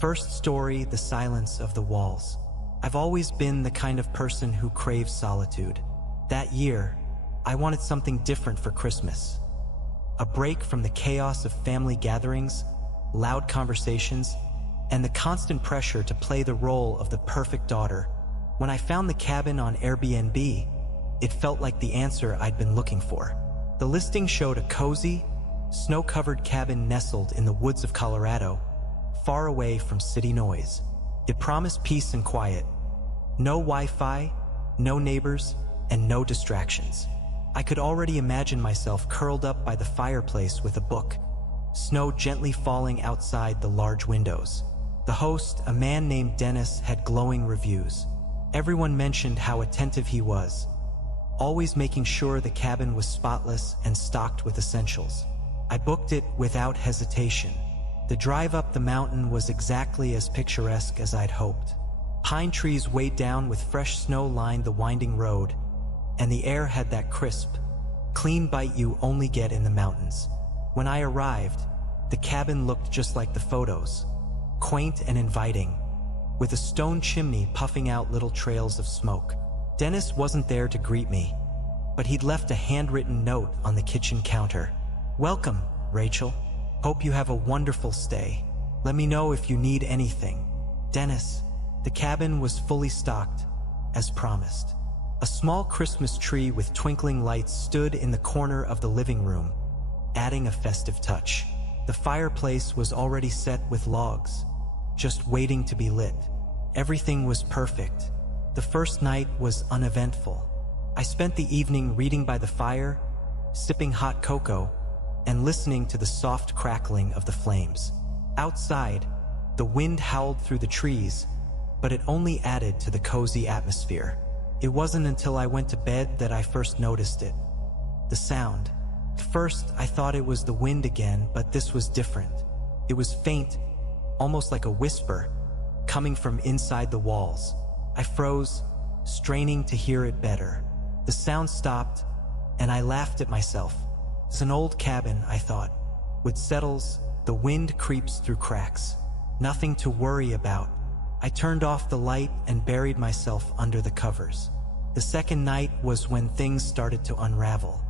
First story, the silence of the walls. I've always been the kind of person who craves solitude. That year, I wanted something different for Christmas. A break from the chaos of family gatherings, loud conversations, and the constant pressure to play the role of the perfect daughter. When I found the cabin on Airbnb, it felt like the answer I'd been looking for. The listing showed a cozy, snow-covered cabin nestled in the woods of Colorado, far away from city noise. It promised peace and quiet. No Wi-Fi, no neighbors, and no distractions. I could already imagine myself curled up by the fireplace with a book, snow gently falling outside the large windows. The host, a man named Dennis, had glowing reviews. Everyone mentioned how attentive he was, always making sure the cabin was spotless and stocked with essentials. I booked it without hesitation. The drive up the mountain was exactly as picturesque as I'd hoped. Pine trees weighed down with fresh snow lined the winding road, and the air had that crisp, clean bite you only get in the mountains. When I arrived, the cabin looked just like the photos, quaint and inviting, with a stone chimney puffing out little trails of smoke. Dennis wasn't there to greet me, but he'd left a handwritten note on the kitchen counter. "Welcome, Rachel. Hope you have a wonderful stay. Let me know if you need anything. Dennis." The cabin was fully stocked, as promised. A small Christmas tree with twinkling lights stood in the corner of the living room, adding a festive touch. The fireplace was already set with logs, just waiting to be lit. Everything was perfect. The first night was uneventful. I spent the evening reading by the fire, sipping hot cocoa, and listening to the soft crackling of the flames. Outside, the wind howled through the trees, but it only added to the cozy atmosphere. It wasn't until I went to bed that I first noticed it. The sound. At first, I thought it was the wind again, but this was different. It was faint, almost like a whisper, coming from inside the walls. I froze, straining to hear it better. The sound stopped, and I laughed at myself. It's an old cabin, I thought. With settles, the wind creeps through cracks. Nothing to worry about. I turned off the light and buried myself under the covers. The second night was when things started to unravel.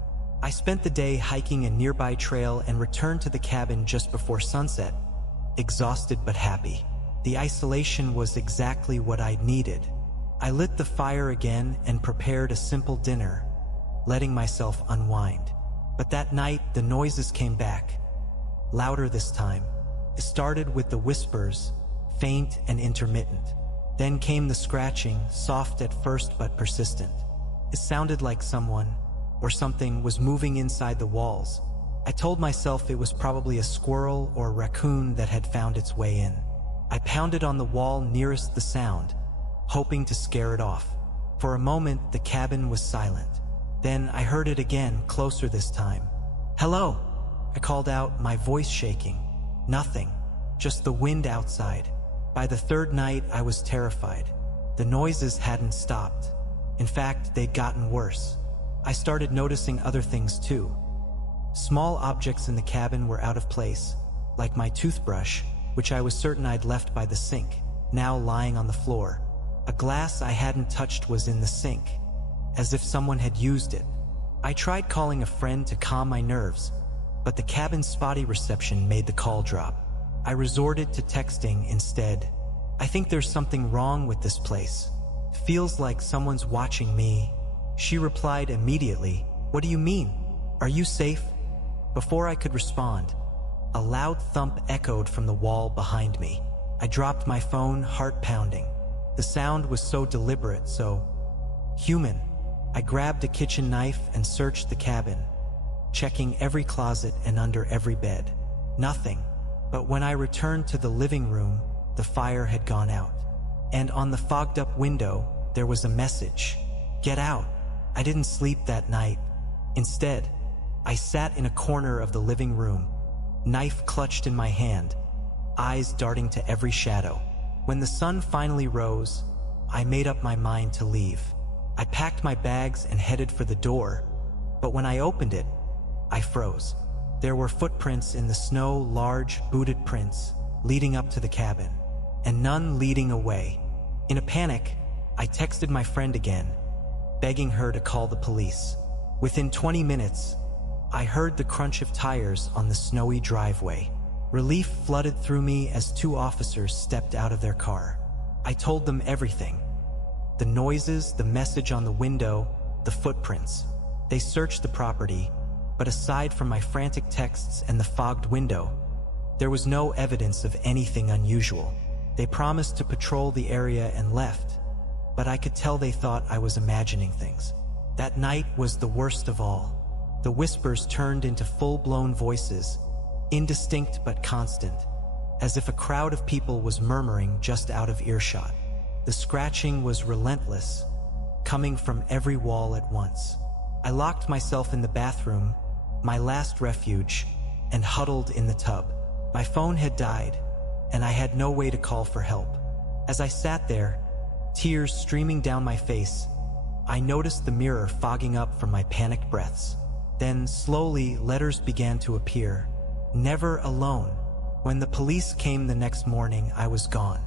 I spent the day hiking a nearby trail and returned to the cabin just before sunset, exhausted but happy. The isolation was exactly what I'd needed. I lit the fire again and prepared a simple dinner, letting myself unwind. But that night, the noises came back, louder this time. It started with the whispers, faint and intermittent. Then came the scratching, soft at first but persistent. It sounded like someone, or something, was moving inside the walls. I told myself it was probably a squirrel or a raccoon that had found its way in. I pounded on the wall nearest the sound, hoping to scare it off. For a moment, the cabin was silent. Then I heard it again, closer this time. "Hello," I called out, my voice shaking. Nothing, just the wind outside. By the third night, I was terrified. The noises hadn't stopped. In fact, they'd gotten worse. I started noticing other things too. Small objects in the cabin were out of place, like my toothbrush, which I was certain I'd left by the sink, now lying on the floor. A glass I hadn't touched was in the sink, as if someone had used it. I tried calling a friend to calm my nerves, but the cabin's spotty reception made the call drop. I resorted to texting instead. "I think there's something wrong with this place. Feels like someone's watching me." She replied immediately, "What do you mean? Are you safe?" Before I could respond, a loud thump echoed from the wall behind me. I dropped my phone, heart pounding. The sound was so deliberate, so human. I grabbed a kitchen knife and searched the cabin, checking every closet and under every bed. Nothing. But when I returned to the living room, the fire had gone out. And on the fogged-up window, there was a message. "Get out." I didn't sleep that night. Instead, I sat in a corner of the living room, knife clutched in my hand, eyes darting to every shadow. When the sun finally rose, I made up my mind to leave. I packed my bags and headed for the door, but when I opened it, I froze. There were footprints in the snow, large, booted prints, leading up to the cabin. and none leading away. In a panic, I texted my friend again, begging her to call the police. Within 20 minutes, I heard the crunch of tires on the snowy driveway. Relief flooded through me as 2 officers stepped out of their car. I told them everything. The noises, the message on the window, the footprints. They searched the property, but aside from my frantic texts and the fogged window, there was no evidence of anything unusual. They promised to patrol the area and left, but I could tell they thought I was imagining things. That night was the worst of all. The whispers turned into full-blown voices, indistinct but constant, as if a crowd of people was murmuring just out of earshot. The scratching was relentless, coming from every wall at once. I locked myself in the bathroom, my last refuge, and huddled in the tub. My phone had died, and I had no way to call for help. As I sat there, tears streaming down my face, I noticed the mirror fogging up from my panicked breaths. Then, slowly, letters began to appear. Never alone. When the police came the next morning, I was gone.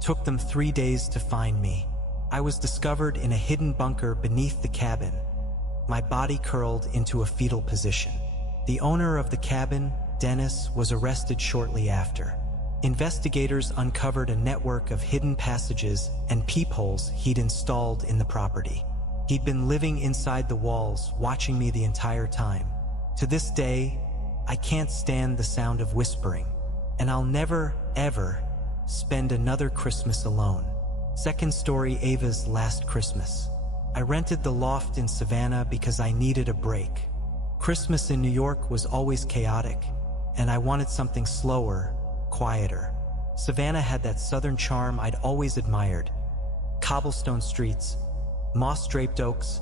Took them 3 days to find me. I was discovered in a hidden bunker beneath the cabin, my body curled into a fetal position. The owner of the cabin, Dennis, was arrested shortly after. Investigators uncovered a network of hidden passages and peepholes he'd installed in the property. He'd been living inside the walls, watching me the entire time. To this day, I can't stand the sound of whispering, and I'll never, ever spend another Christmas alone. Second story, Ava's last Christmas. I rented the loft in Savannah because I needed a break. Christmas in New York was always chaotic, and I wanted something slower, quieter. Savannah had that southern charm I'd always admired. Cobblestone streets, moss-draped oaks,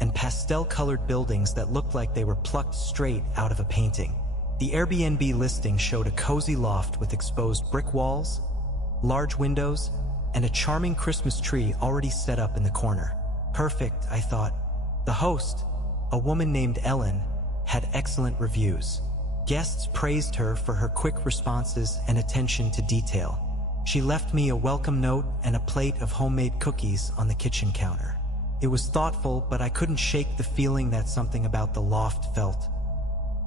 and pastel-colored buildings that looked like they were plucked straight out of a painting. The Airbnb listing showed a cozy loft with exposed brick walls, large windows, and a charming Christmas tree already set up in the corner. Perfect, I thought. The host, a woman named Ellen, had excellent reviews. Guests praised her for her quick responses and attention to detail. She left me a welcome note and a plate of homemade cookies on the kitchen counter. It was thoughtful, but I couldn't shake the feeling that something about the loft felt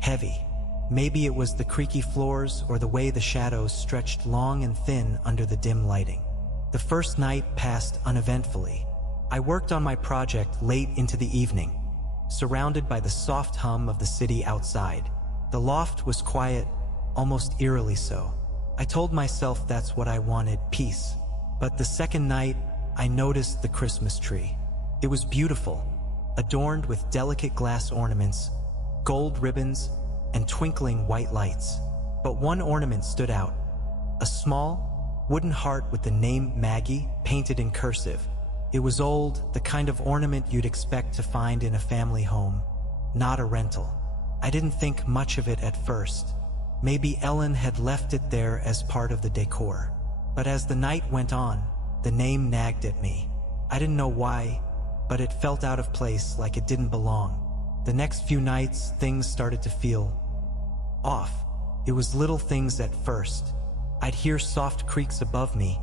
heavy. Maybe it was the creaky floors or the way the shadows stretched long and thin under the dim lighting. The first night passed uneventfully. I worked on my project late into the evening, surrounded by the soft hum of the city outside. The loft was quiet, almost eerily so. I told myself that's what I wanted, peace. But the second night, I noticed the Christmas tree. It was beautiful, adorned with delicate glass ornaments, gold ribbons, and twinkling white lights. But one ornament stood out, a small, wooden heart with the name Maggie painted in cursive. It was old, the kind of ornament you'd expect to find in a family home, not a rental. I didn't think much of it at first. Maybe Ellen had left it there as part of the decor. But as the night went on, the name nagged at me. I didn't know why, but it felt out of place, like it didn't belong. The next few nights, things started to feel off. It was little things at first. I'd hear soft creaks above me,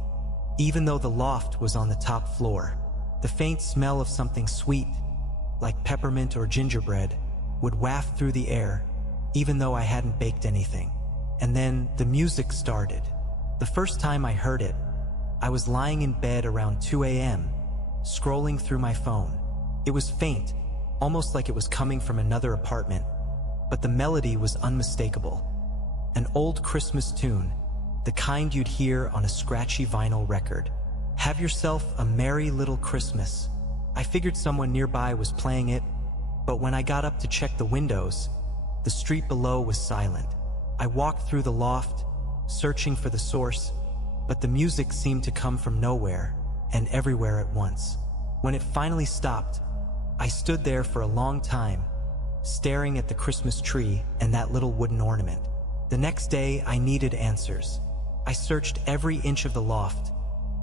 even though the loft was on the top floor. The faint smell of something sweet, like peppermint or gingerbread, would waft through the air, even though I hadn't baked anything. And then the music started. The first time I heard it, I was lying in bed around 2 a.m., scrolling through my phone. It was faint, almost like it was coming from another apartment, but the melody was unmistakable. An old Christmas tune, the kind you'd hear on a scratchy vinyl record. Have yourself a merry little Christmas. I figured someone nearby was playing it, but when I got up to check the windows, the street below was silent. I walked through the loft, searching for the source, but the music seemed to come from nowhere and everywhere at once. When it finally stopped, I stood there for a long time, staring at the Christmas tree and that little wooden ornament. The next day, I needed answers. I searched every inch of the loft,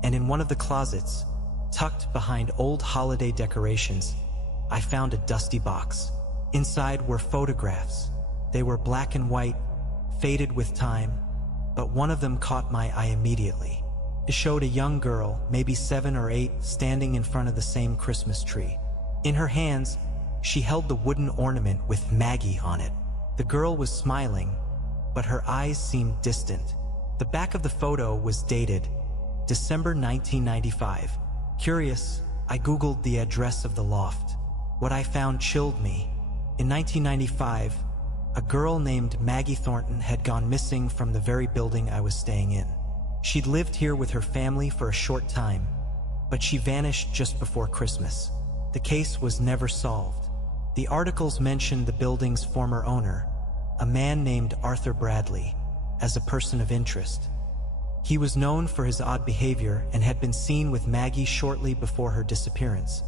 and in one of the closets, tucked behind old holiday decorations, I found a dusty box. Inside were photographs. They were black and white, faded with time, but one of them caught my eye immediately. It showed a young girl, maybe 7 or 8, standing in front of the same Christmas tree. In her hands, she held the wooden ornament with Maggie on it. The girl was smiling, but her eyes seemed distant. The back of the photo was dated December 1995. Curious, I Googled the address of the loft. What I found chilled me. In 1995, a girl named Maggie Thornton had gone missing from the very building I was staying in. She'd lived here with her family for a short time, but she vanished just before Christmas. The case was never solved. The articles mentioned the building's former owner, a man named Arthur Bradley, as a person of interest. He was known for his odd behavior and had been seen with Maggie shortly before her disappearance,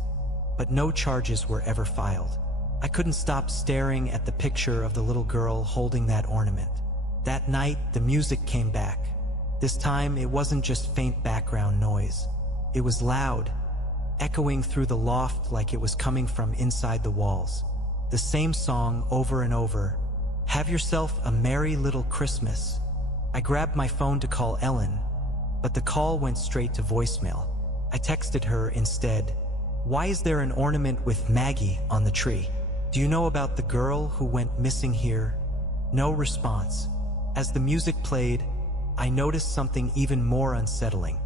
but no charges were ever filed. I couldn't stop staring at the picture of the little girl holding that ornament. That night, the music came back. This time, it wasn't just faint background noise. It was loud, echoing through the loft like it was coming from inside the walls. The same song over and over. Have yourself a merry little Christmas. I grabbed my phone to call Ellen, but the call went straight to voicemail. I texted her instead. Why is there an ornament with Maggie on the tree? Do you know about the girl who went missing here? No response. As the music played, I noticed something even more unsettling.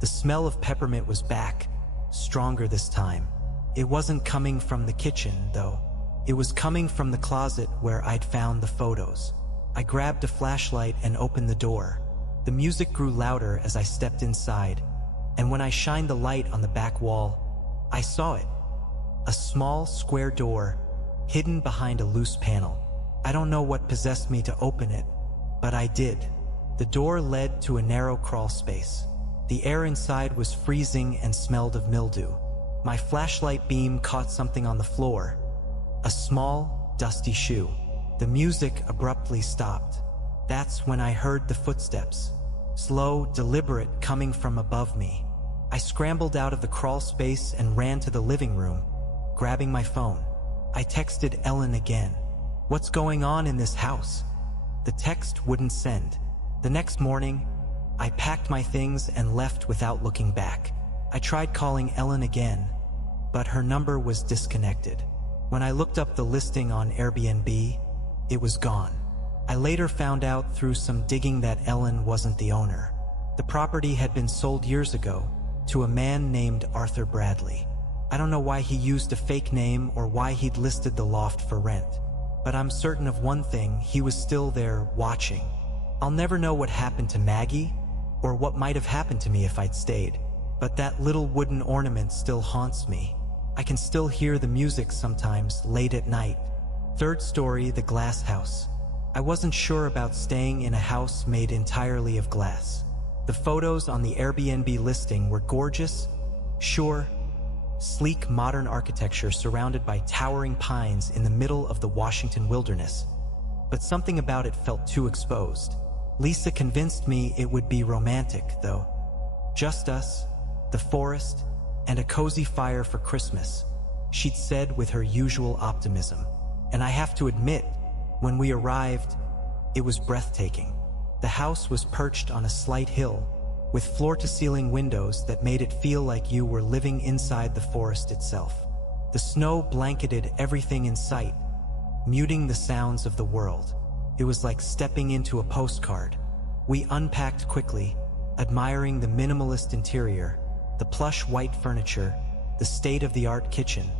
The smell of peppermint was back, stronger this time. It wasn't coming from the kitchen, though. It was coming from the closet where I'd found the photos. I grabbed a flashlight and opened the door. The music grew louder as I stepped inside, and when I shined the light on the back wall, I saw it. A small, square door, hidden behind a loose panel. I don't know what possessed me to open it, but I did. The door led to a narrow crawl space. The air inside was freezing and smelled of mildew. My flashlight beam caught something on the floor. A small, dusty shoe. The music abruptly stopped. That's when I heard the footsteps. Slow, deliberate, coming from above me. I scrambled out of the crawl space and ran to the living room, grabbing my phone. I texted Ellen again. What's going on in this house? The text wouldn't send. The next morning, I packed my things and left without looking back. I tried calling Ellen again, but her number was disconnected. When I looked up the listing on Airbnb, it was gone. I later found out through some digging that Ellen wasn't the owner. The property had been sold years ago to a man named Arthur Bradley. I don't know why he used a fake name or why he'd listed the loft for rent, but I'm certain of one thing: he was still there watching. I'll never know what happened to Maggie or what might have happened to me if I'd stayed, but that little wooden ornament still haunts me. I can still hear the music sometimes late at night. Third story, the glass house. I wasn't sure about staying in a house made entirely of glass. The photos on the Airbnb listing were gorgeous, sure, sleek modern architecture surrounded by towering pines in the middle of the Washington wilderness. But something about it felt too exposed. Lisa convinced me it would be romantic, though. Just us, the forest, and a cozy fire for Christmas, she'd said with her usual optimism. And I have to admit, when we arrived, it was breathtaking. The house was perched on a slight hill, with floor-to-ceiling windows that made it feel like you were living inside the forest itself. The snow blanketed everything in sight, muting the sounds of the world. It was like stepping into a postcard. We unpacked quickly, admiring the minimalist interior, the plush white furniture, the state-of-the-art kitchen,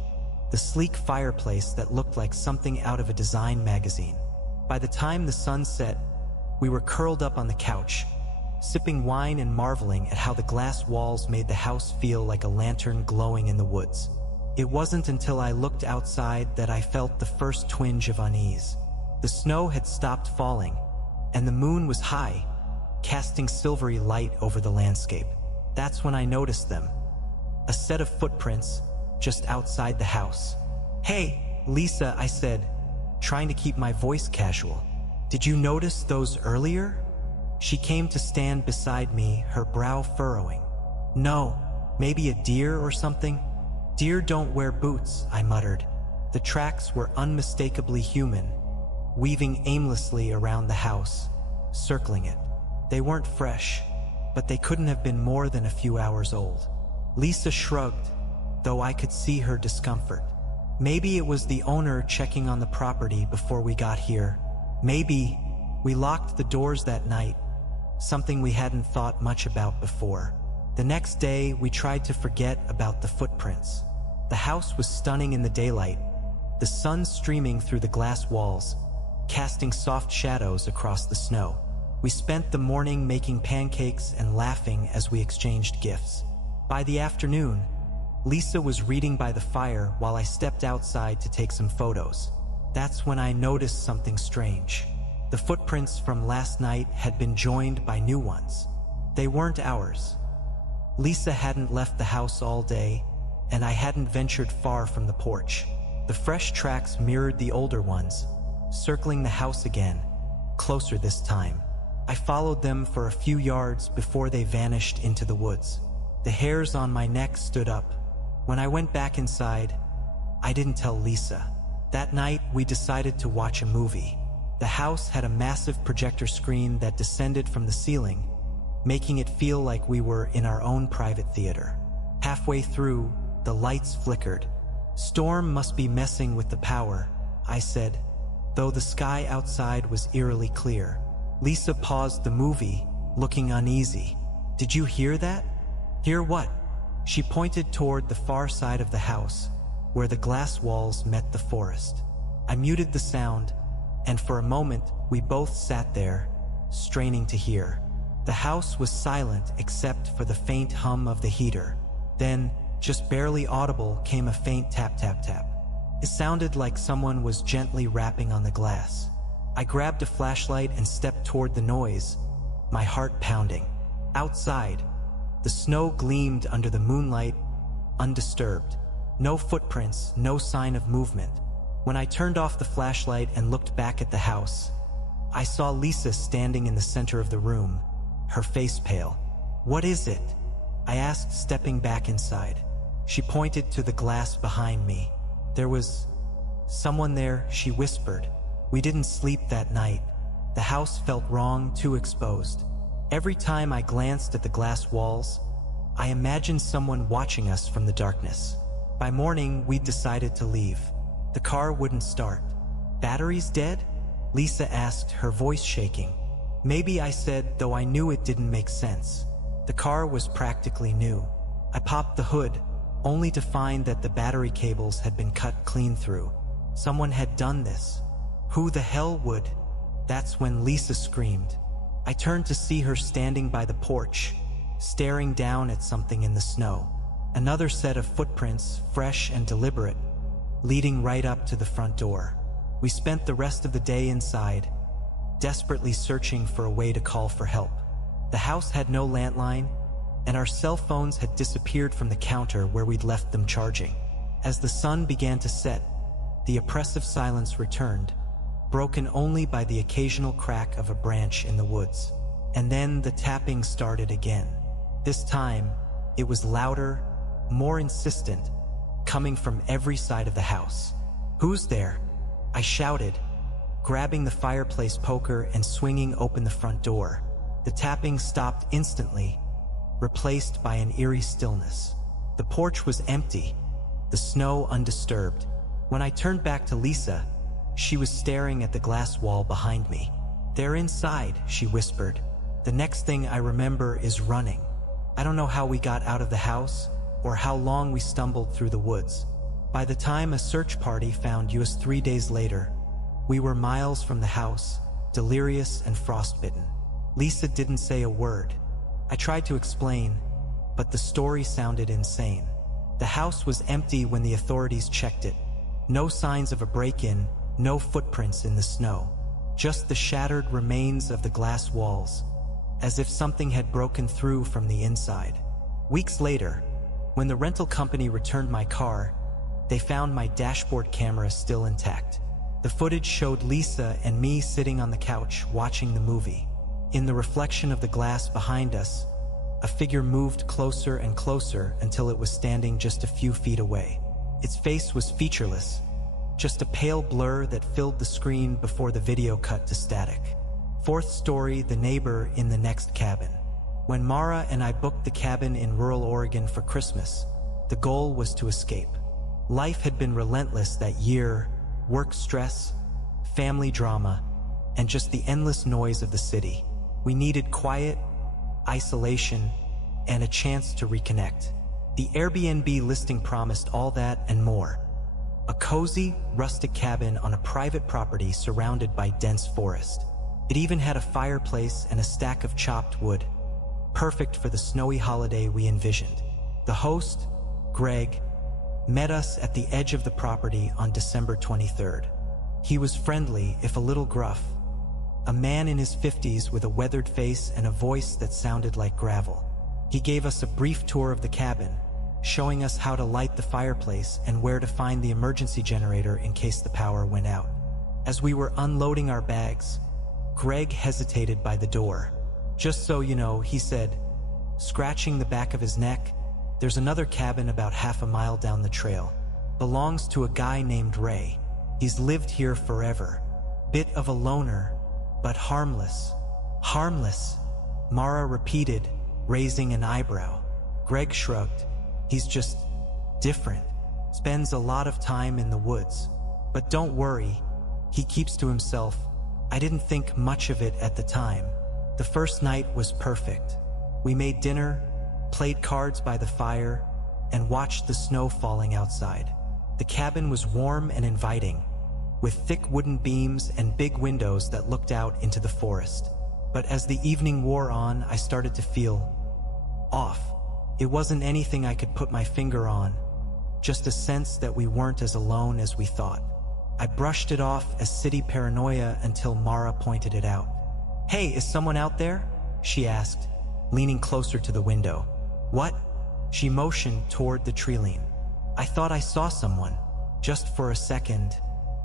the sleek fireplace that looked like something out of a design magazine. By the time the sun set, we were curled up on the couch, sipping wine and marveling at how the glass walls made the house feel like a lantern glowing in the woods. It wasn't until I looked outside that I felt the first twinge of unease. The snow had stopped falling, and the moon was high, casting silvery light over the landscape. That's when I noticed them. A set of footprints just outside the house. "Hey, Lisa," I said, trying to keep my voice casual. "Did you notice those earlier?" She came to stand beside me, her brow furrowing. "No, maybe a deer or something?" "Deer don't wear boots," I muttered. The tracks were unmistakably human, weaving aimlessly around the house, circling it. They weren't fresh, but they couldn't have been more than a few hours old. Lisa shrugged, though I could see her discomfort. Maybe it was the owner checking on the property before we got here. Maybe we locked the doors that night, something we hadn't thought much about before. The next day, we tried to forget about the footprints. The house was stunning in the daylight, the sun streaming through the glass walls, casting soft shadows across the snow. We spent the morning making pancakes and laughing as we exchanged gifts. By the afternoon, Lisa was reading by the fire while I stepped outside to take some photos. That's when I noticed something strange. The footprints from last night had been joined by new ones. They weren't ours. Lisa hadn't left the house all day, and I hadn't ventured far from the porch. The fresh tracks mirrored the older ones, circling the house again, closer this time. I followed them for a few yards before they vanished into the woods. The hairs on my neck stood up. When I went back inside, I didn't tell Lisa. That night, we decided to watch a movie. The house had a massive projector screen that descended from the ceiling, making it feel like we were in our own private theater. Halfway through, the lights flickered. "Storm must be messing with the power," I said, though the sky outside was eerily clear. Lisa paused the movie, looking uneasy. "Did you hear that?" "Hear what?" She pointed toward the far side of the house, where the glass walls met the forest. I muted the sound, and for a moment we both sat there, straining to hear. The house was silent except for the faint hum of the heater. Then, just barely audible, came a faint tap tap tap. It sounded like someone was gently rapping on the glass. I grabbed a flashlight and stepped toward the noise, my heart pounding. Outside, the snow gleamed under the moonlight, undisturbed. No footprints, no sign of movement. When I turned off the flashlight and looked back at the house, I saw Lisa standing in the center of the room, her face pale. "What is it?" I asked, stepping back inside. She pointed to the glass behind me. "There was someone there," she whispered. "We didn't sleep that night. The house felt wrong, too exposed. Every time I glanced at the glass walls, I imagined someone watching us from the darkness." By morning, we decided to leave. The car wouldn't start. "Batteries dead?" Lisa asked, her voice shaking. "Maybe," I said, though I knew it didn't make sense. The car was practically new. I popped the hood, only to find that the battery cables had been cut clean through. Someone had done this. Who the hell would? That's when Lisa screamed. I turned to see her standing by the porch, staring down at something in the snow. Another set of footprints, fresh and deliberate, leading right up to the front door. We spent the rest of the day inside, desperately searching for a way to call for help. The house had no landline, and our cell phones had disappeared from the counter where we'd left them charging. As the sun began to set, the oppressive silence returned, broken only by the occasional crack of a branch in the woods. And then the tapping started again. This time, it was louder, more insistent, coming from every side of the house. "Who's there?" I shouted, grabbing the fireplace poker and swinging open the front door. The tapping stopped instantly, replaced by an eerie stillness. The porch was empty, the snow undisturbed. When I turned back to Lisa, she was staring at the glass wall behind me. "They're inside," she whispered. The next thing I remember is running. I don't know how we got out of the house, or how long we stumbled through the woods. By the time a search party found us 3 days later, we were miles from the house, delirious and frostbitten. Lisa didn't say a word. I tried to explain, but the story sounded insane. The house was empty when the authorities checked it. No signs of a break-in, no footprints in the snow. Just the shattered remains of the glass walls, as if something had broken through from the inside. Weeks later, when the rental company returned my car, they found my dashboard camera still intact. The footage showed Lisa and me sitting on the couch watching the movie. In the reflection of the glass behind us, a figure moved closer and closer until it was standing just a few feet away. Its face was featureless, just a pale blur that filled the screen before the video cut to static. Fourth story, the neighbor in the next cabin. When Mara and I booked the cabin in rural Oregon for Christmas, the goal was to escape. Life had been relentless that year: work stress, family drama, and just the endless noise of the city. We needed quiet, isolation, and a chance to reconnect. The Airbnb listing promised all that and more. A cozy, rustic cabin on a private property surrounded by dense forest. It even had a fireplace and a stack of chopped wood, perfect for the snowy holiday we envisioned. The host, Greg, met us at the edge of the property on December 23rd. He was friendly, if a little gruff. A man in his 50s with a weathered face and a voice that sounded like gravel. He gave us a brief tour of the cabin, showing us how to light the fireplace and where to find the emergency generator in case the power went out. As we were unloading our bags, Greg hesitated by the door. "Just so you know," he said, scratching the back of his neck, "there's another cabin about half a mile down the trail. Belongs to a guy named Ray. He's lived here forever. Bit of a loner, but harmless." "Harmless?" Mara repeated, raising an eyebrow. Greg shrugged. "He's just different. Spends a lot of time in the woods. But don't worry, he keeps to himself." I didn't think much of it at the time. The first night was perfect. We made dinner, played cards by the fire, and watched the snow falling outside. The cabin was warm and inviting, with thick wooden beams and big windows that looked out into the forest. But as the evening wore on, I started to feel off. It wasn't anything I could put my finger on, just a sense that we weren't as alone as we thought. I brushed it off as city paranoia until Mara pointed it out. "Hey, is someone out there?" she asked, leaning closer to the window. "What?" She motioned toward the treeline. "I thought I saw someone, just for a second."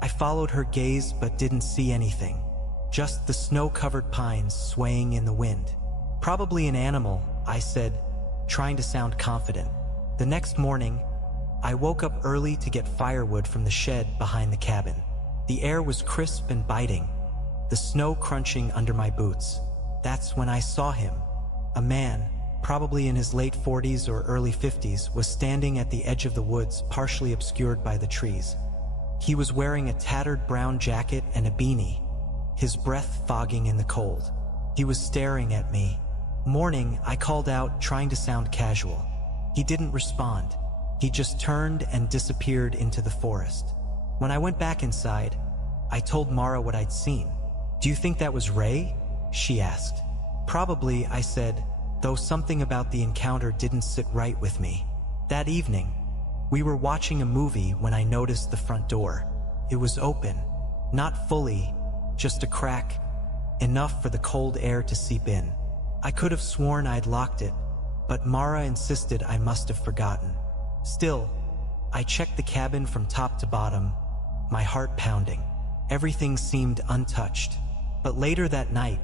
I followed her gaze but didn't see anything. Just the snow-covered pines swaying in the wind. "Probably an animal," I said, trying to sound confident. The next morning, I woke up early to get firewood from the shed behind the cabin. The air was crisp and biting, the snow crunching under my boots. That's when I saw him. A man, probably in his late 40s or early 50s, was standing at the edge of the woods, partially obscured by the trees. He was wearing a tattered brown jacket and a beanie, his breath fogging in the cold. He was staring at me. "Morning," I called out, trying to sound casual. He didn't respond. He just turned and disappeared into the forest. When I went back inside, I told Mara what I'd seen. "Do you think that was Ray?" she asked. "Probably," I said, though something about the encounter didn't sit right with me. That evening, we were watching a movie when I noticed the front door. It was open, not fully, just a crack, enough for the cold air to seep in. I could have sworn I'd locked it, but Mara insisted I must have forgotten. Still, I checked the cabin from top to bottom, my heart pounding. Everything seemed untouched. But later that night,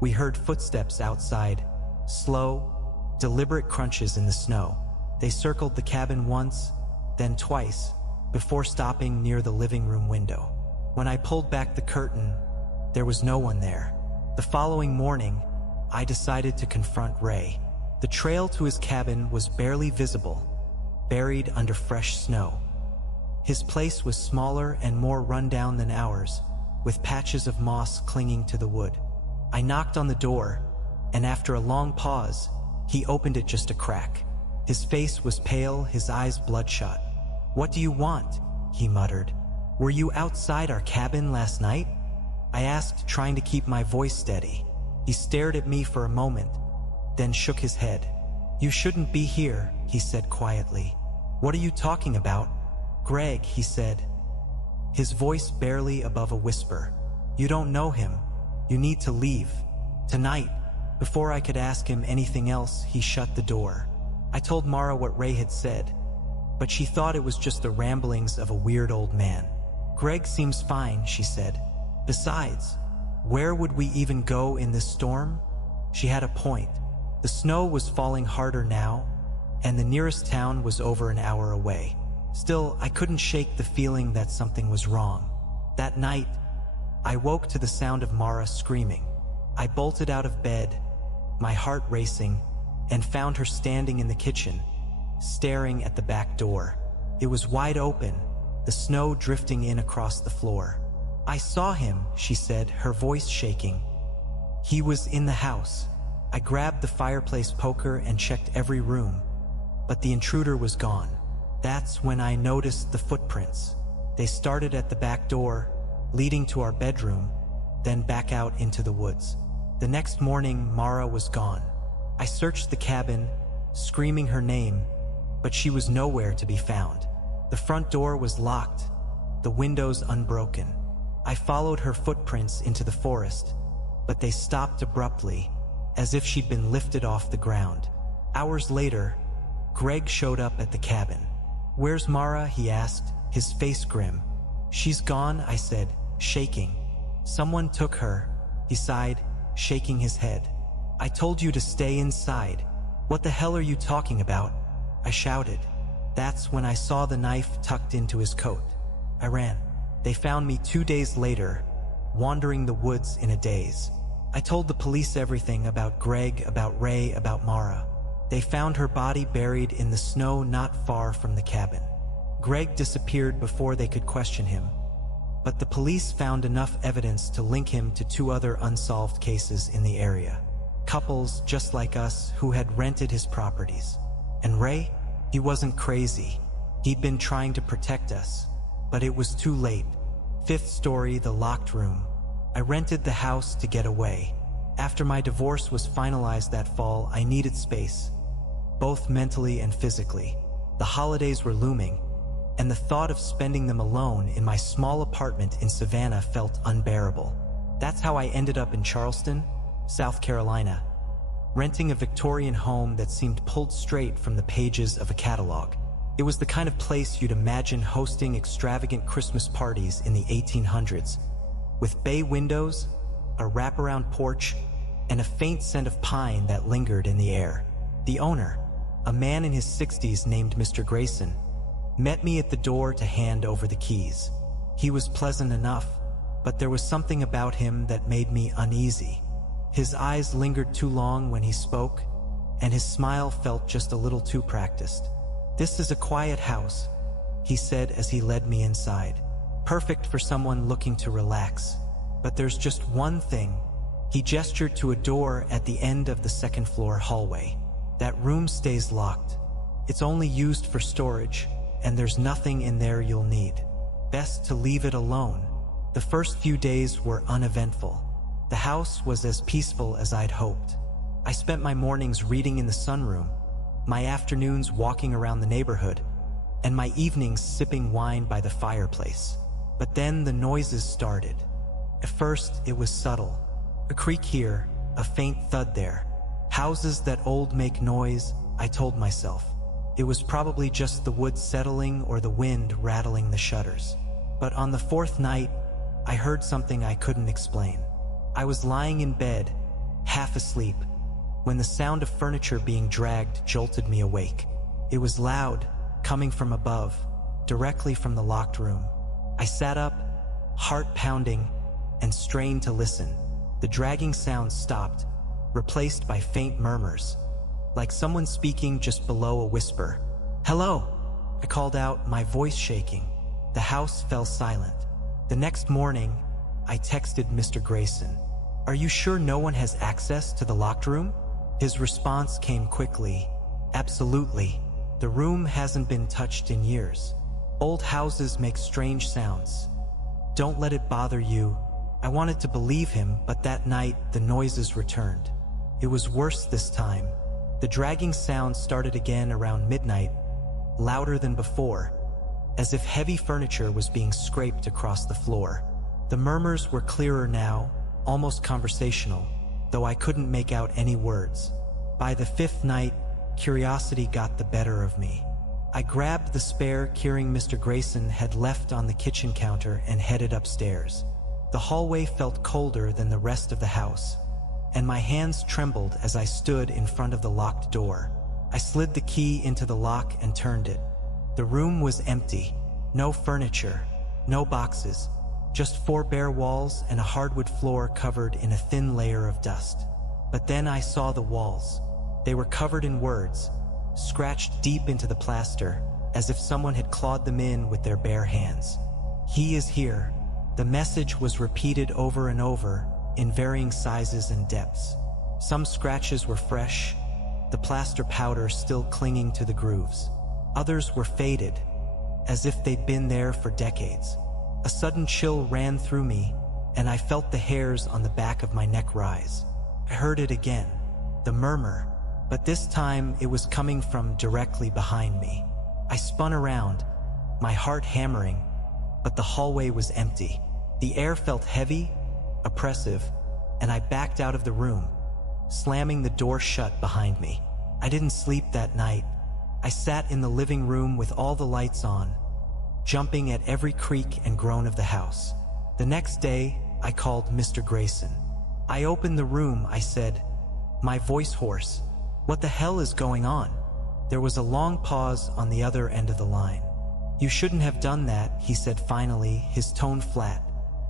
we heard footsteps outside, slow, deliberate crunches in the snow. They circled the cabin once, then twice, before stopping near the living room window. When I pulled back the curtain, there was no one there. The following morning, I decided to confront Ray. The trail to his cabin was barely visible, buried under fresh snow. His place was smaller and more run-down than ours, with patches of moss clinging to the wood. I knocked on the door, and after a long pause, he opened it just a crack. His face was pale, his eyes bloodshot. "What do you want?" he muttered. "Were you outside our cabin last night?" I asked, trying to keep my voice steady. He stared at me for a moment, then shook his head. "You shouldn't be here," he said quietly. "What are you talking about?" "Greg," he said, his voice barely above a whisper. "You don't know him. You need to leave. Tonight." Before I could ask him anything else, he shut the door. I told Mara what Ray had said, but she thought it was just the ramblings of a weird old man. "Greg seems fine," she said. "Besides, where would we even go in this storm?" She had a point. The snow was falling harder now, and the nearest town was over an hour away. Still, I couldn't shake the feeling that something was wrong. That night, I woke to the sound of Mara screaming. I bolted out of bed, my heart racing, and found her standing in the kitchen, staring at the back door. It was wide open, the snow drifting in across the floor. "I saw him," she said, her voice shaking. "He was in the house." I grabbed the fireplace poker and checked every room, but the intruder was gone. That's when I noticed the footprints. They started at the back door, leading to our bedroom, then back out into the woods. The next morning, Mara was gone. I searched the cabin, screaming her name, but she was nowhere to be found. The front door was locked, the windows unbroken. I followed her footprints into the forest, but they stopped abruptly, as if she'd been lifted off the ground. Hours later, Greg showed up at the cabin. "Where's Mara?" he asked, his face grim. "She's gone," I said, shaking. "Someone took her," he sighed, shaking his head. "I told you to stay inside." "What the hell are you talking about?" I shouted. That's when I saw the knife tucked into his coat. I ran. They found me 2 days later, wandering the woods in a daze. I told the police everything about Greg, about Ray, about Mara. They found her body buried in the snow not far from the cabin. Greg disappeared before they could question him, but the police found enough evidence to link him to 2 other unsolved cases in the area. Couples just like us who had rented his properties. And Ray? He wasn't crazy. He'd been trying to protect us, but it was too late. 5th story, the locked room. I rented the house to get away. After my divorce was finalized that fall, I needed space, both mentally and physically. The holidays were looming, and the thought of spending them alone in my small apartment in Savannah felt unbearable. That's how I ended up in Charleston, South Carolina, renting a Victorian home that seemed pulled straight from the pages of a catalog. It was the kind of place you'd imagine hosting extravagant Christmas parties in the 1800s, with bay windows, a wraparound porch, and a faint scent of pine that lingered in the air. The owner, a man in his 60s named Mr. Grayson, met me at the door to hand over the keys. He was pleasant enough, but there was something about him that made me uneasy. His eyes lingered too long when he spoke, and his smile felt just a little too practiced. "This is a quiet house," he said as he led me inside. "Perfect for someone looking to relax. But there's just one thing." He gestured to a door at the end of the 2nd floor hallway. "That room stays locked. It's only used for storage, and there's nothing in there you'll need. Best to leave it alone." The first few days were uneventful. The house was as peaceful as I'd hoped. I spent my mornings reading in the sunroom, my afternoons walking around the neighborhood, and my evenings sipping wine by the fireplace. But then the noises started. At first, it was subtle. A creak here, a faint thud there. Houses that old make noise, I told myself. It was probably just the wood settling or the wind rattling the shutters. But on the 4th night, I heard something I couldn't explain. I was lying in bed, half asleep, when the sound of furniture being dragged jolted me awake. It was loud, coming from above, directly from the locked room. I sat up, heart pounding, and strained to listen. The dragging sound stopped, replaced by faint murmurs, like someone speaking just below a whisper. "Hello," I called out, my voice shaking. The house fell silent. The next morning, I texted Mr. Grayson. "Are you sure no one has access to the locked room?" His response came quickly. "Absolutely. The room hasn't been touched in years. Old houses make strange sounds. Don't let it bother you." I wanted to believe him, but that night the noises returned. It was worse this time. The dragging sound started again around midnight, louder than before, as if heavy furniture was being scraped across the floor. The murmurs were clearer now, almost conversational, though I couldn't make out any words. By the 5th night, curiosity got the better of me. I grabbed the spare keyring Mr. Grayson had left on the kitchen counter and headed upstairs. The hallway felt colder than the rest of the house, and my hands trembled as I stood in front of the locked door. I slid the key into the lock and turned it. The room was empty. No furniture, no boxes, just 4 bare walls and a hardwood floor covered in a thin layer of dust. But then I saw the walls. They were covered in words, scratched deep into the plaster, as if someone had clawed them in with their bare hands. "He is here." The message was repeated over and over, in varying sizes and depths. Some scratches were fresh, the plaster powder still clinging to the grooves. Others were faded, as if they'd been there for decades. A sudden chill ran through me, and I felt the hairs on the back of my neck rise. I heard it again, the murmur, but this time it was coming from directly behind me. I spun around, my heart hammering, but the hallway was empty. The air felt heavy, oppressive, and I backed out of the room, slamming the door shut behind me. I didn't sleep that night. I sat in the living room with all the lights on, jumping at every creak and groan of the house. The next day, I called Mr. Grayson. I opened the room, I said, my voice hoarse. "What the hell is going on?" There was a long pause on the other end of the line. "You shouldn't have done that," he said finally, his tone flat.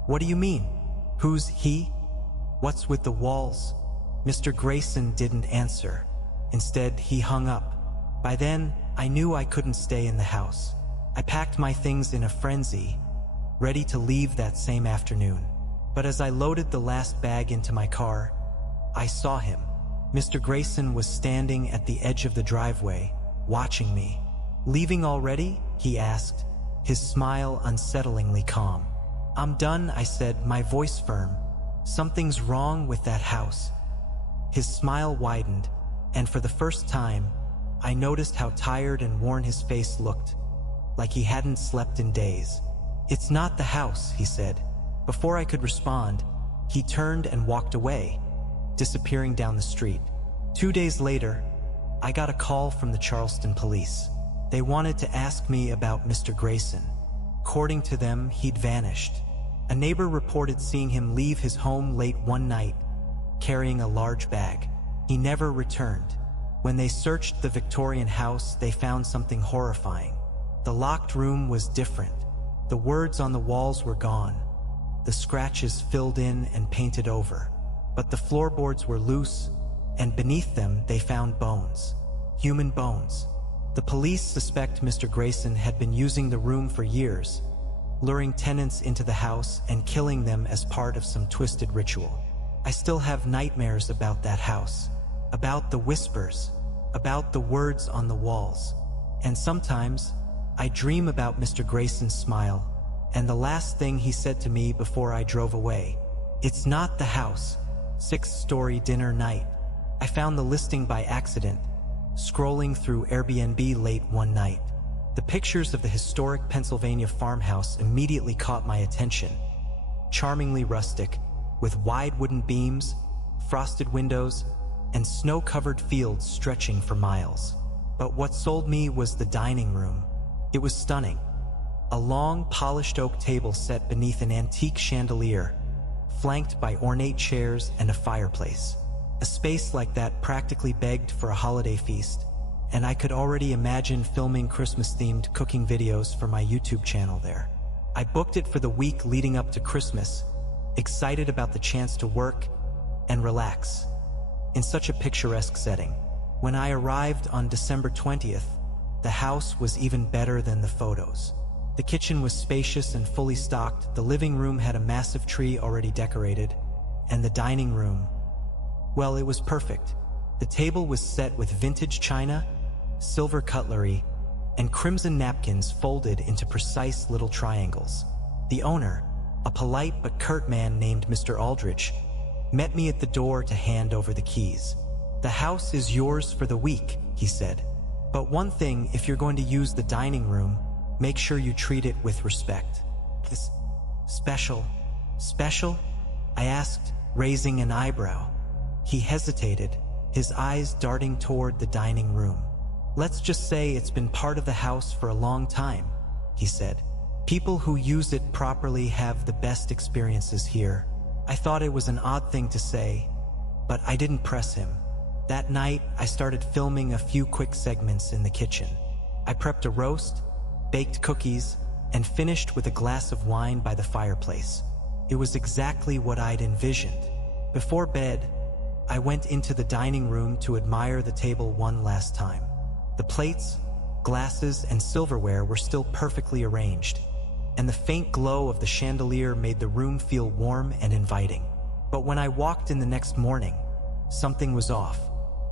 "What do you mean? Who's he? What's with the walls?" Mr. Grayson didn't answer. Instead, he hung up. By then, I knew I couldn't stay in the house. I packed my things in a frenzy, ready to leave that same afternoon. But as I loaded the last bag into my car, I saw him. Mr. Grayson was standing at the edge of the driveway, watching me. "Leaving already?" he asked, his smile unsettlingly calm. "I'm done," I said, my voice firm. "Something's wrong with that house." His smile widened, and for the first time, I noticed how tired and worn his face looked, like he hadn't slept in days. "It's not the house," he said. Before I could respond, he turned and walked away, disappearing down the street. 2 days later, I got a call from the Charleston police. They wanted to ask me about Mr. Grayson. According to them, he'd vanished. A neighbor reported seeing him leave his home late one night, carrying a large bag. He never returned. When they searched the Victorian house, they found something horrifying. The locked room was different. The words on the walls were gone, the scratches filled in and painted over. But the floorboards were loose, and beneath them they found bones. Human bones. The police suspect Mr. Grayson had been using the room for years, luring tenants into the house and killing them as part of some twisted ritual. I still have nightmares about that house, about the whispers, about the words on the walls. And sometimes, I dream about Mr. Grayson's smile, and the last thing he said to me before I drove away. "It's not the house." 6-story dinner night. I found the listing by accident, scrolling through Airbnb late one night. The pictures of the historic Pennsylvania farmhouse immediately caught my attention. Charmingly rustic, with wide wooden beams, frosted windows, and snow-covered fields stretching for miles. But what sold me was the dining room. It was stunning. A long, polished oak table set beneath an antique chandelier, flanked by ornate chairs and a fireplace. A space like that practically begged for a holiday feast, and I could already imagine filming Christmas-themed cooking videos for my YouTube channel there. I booked it for the week leading up to Christmas, excited about the chance to work and relax in such a picturesque setting. When I arrived on December 20th, the house was even better than the photos. The kitchen was spacious and fully stocked, the living room had a massive tree already decorated, and the dining room, well, it was perfect. The table was set with vintage china, silver cutlery, and crimson napkins folded into precise little triangles. The owner, a polite but curt man named Mr. Aldrich, met me at the door to hand over the keys. "The house is yours for the week," he said. "But one thing, if you're going to use the dining room, make sure you treat it with respect." "This special? I asked, raising an eyebrow. He hesitated, his eyes darting toward the dining room. "Let's just say it's been part of the house for a long time," he said. "People who use it properly have the best experiences here." I thought it was an odd thing to say, but I didn't press him. That night, I started filming a few quick segments in the kitchen. I prepped a roast, baked cookies, and finished with a glass of wine by the fireplace. It was exactly what I'd envisioned. Before bed, I went into the dining room to admire the table one last time. The plates, glasses, and silverware were still perfectly arranged, and the faint glow of the chandelier made the room feel warm and inviting. But when I walked in the next morning, something was off.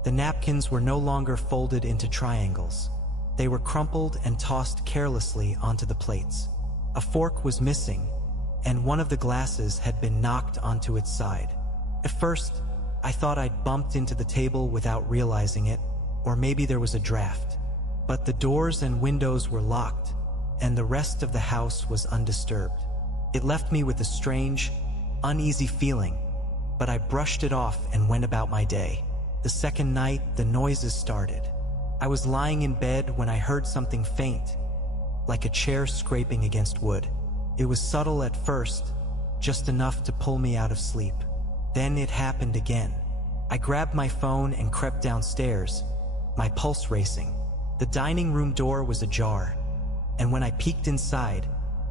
The napkins were no longer folded into triangles. They were crumpled and tossed carelessly onto the plates. A fork was missing, and one of the glasses had been knocked onto its side. At first, I thought I'd bumped into the table without realizing it, or maybe there was a draft. But the doors and windows were locked, and the rest of the house was undisturbed. It left me with a strange, uneasy feeling, but I brushed it off and went about my day. The second night, the noises started. I was lying in bed when I heard something faint, like a chair scraping against wood. It was subtle at first, just enough to pull me out of sleep. Then it happened again. I grabbed my phone and crept downstairs, my pulse racing. The dining room door was ajar, and when I peeked inside,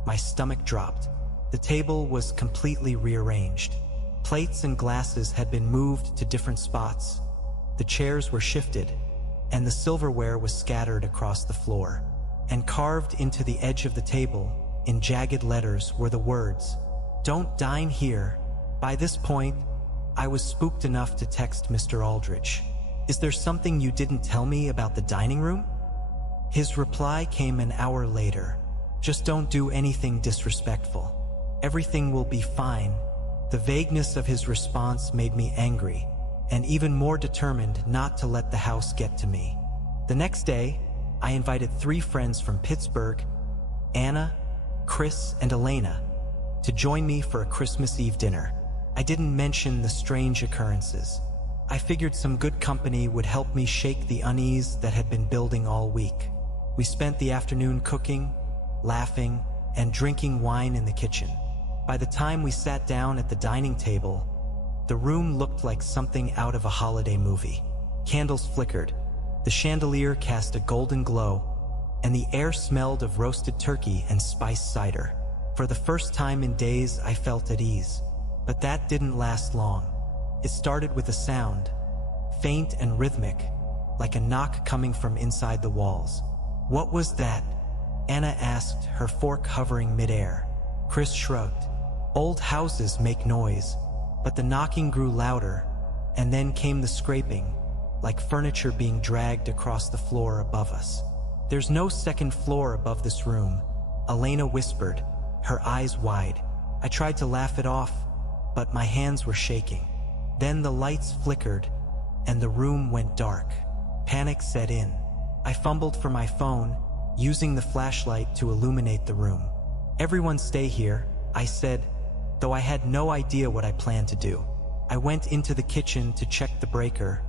my stomach dropped. The table was completely rearranged. Plates and glasses had been moved to different spots. The chairs were shifted, and the silverware was scattered across the floor. And carved into the edge of the table, in jagged letters, were the words, "Don't dine here." By this point, I was spooked enough to text Mr. Aldrich. "Is there something you didn't tell me about the dining room?" His reply came an hour later. "Just don't do anything disrespectful. Everything will be fine." The vagueness of his response made me angry, and even more determined not to let the house get to me. The next day, I invited 3 friends from Pittsburgh, Anna, Chris, and Elena, to join me for a Christmas Eve dinner. I didn't mention the strange occurrences. I figured some good company would help me shake the unease that had been building all week. We spent the afternoon cooking, laughing, and drinking wine in the kitchen. By the time we sat down at the dining table, the room looked like something out of a holiday movie. Candles flickered, the chandelier cast a golden glow, and the air smelled of roasted turkey and spiced cider. For the first time in days, I felt at ease. But that didn't last long. It started with a sound, faint and rhythmic, like a knock coming from inside the walls. "What was that?" Anna asked, her fork hovering midair. Chris shrugged. "Old houses make noise." But the knocking grew louder, and then came the scraping, like furniture being dragged across the floor above us. "There's no second floor above this room," Elena whispered, her eyes wide. I tried to laugh it off, but my hands were shaking. Then the lights flickered, and the room went dark. Panic set in. I fumbled for my phone, using the flashlight to illuminate the room. "Everyone stay here," I said, though I had no idea what I planned to do. I went into the kitchen to check the breaker,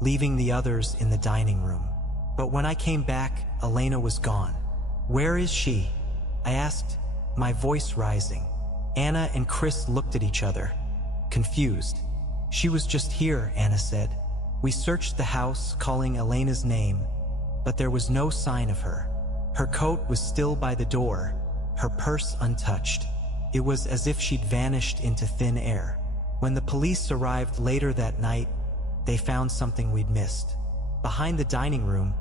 leaving the others in the dining room. But when I came back, Elena was gone. "Where is she?" I asked, my voice rising. Anna and Chris looked at each other, confused. "She was just here," Anna said. We searched the house, calling Elena's name, but there was no sign of her. Her coat was still by the door, her purse untouched. It was as if she'd vanished into thin air. When the police arrived later that night, they found something we'd missed. Behind the dining room,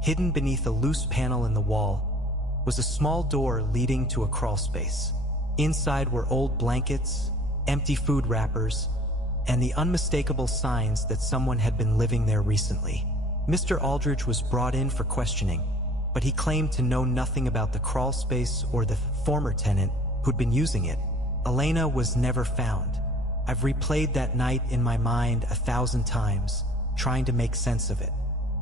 hidden beneath a loose panel in the wall, was a small door leading to a crawl space. Inside were old blankets, empty food wrappers, and the unmistakable signs that someone had been living there recently. Mr. Aldrich was brought in for questioning, but he claimed to know nothing about the crawl space or the former tenant who'd been using it. Elena was never found. I've replayed that night in my mind 1,000 times, trying to make sense of it.